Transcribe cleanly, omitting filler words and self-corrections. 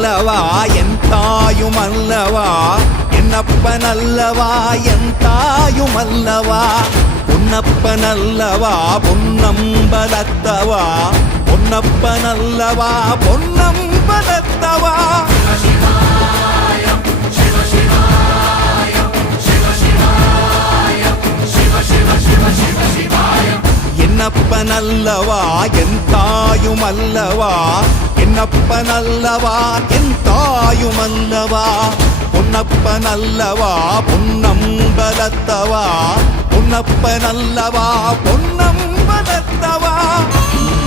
அல்லவா என் தாயும் அல்லவா என்னப்பன் அல்லவா என் தாயும் அல்லவா பொன்னப்பன் அல்லவா பொன்னம்பலத்தவா பொன்னப்பன் அல்லவா பொன்னம்பலத்தவா என்னப்பன் அல்லவா என் தாயும் அல்லவா என்னப்பன் அல்லவா என் தாயும் அல்லவா பொன்னப்பன் அல்லவா பொன்னம்பலத்தவா பொன்னப்பன் அல்லவா பொன்னம்பலத்தவா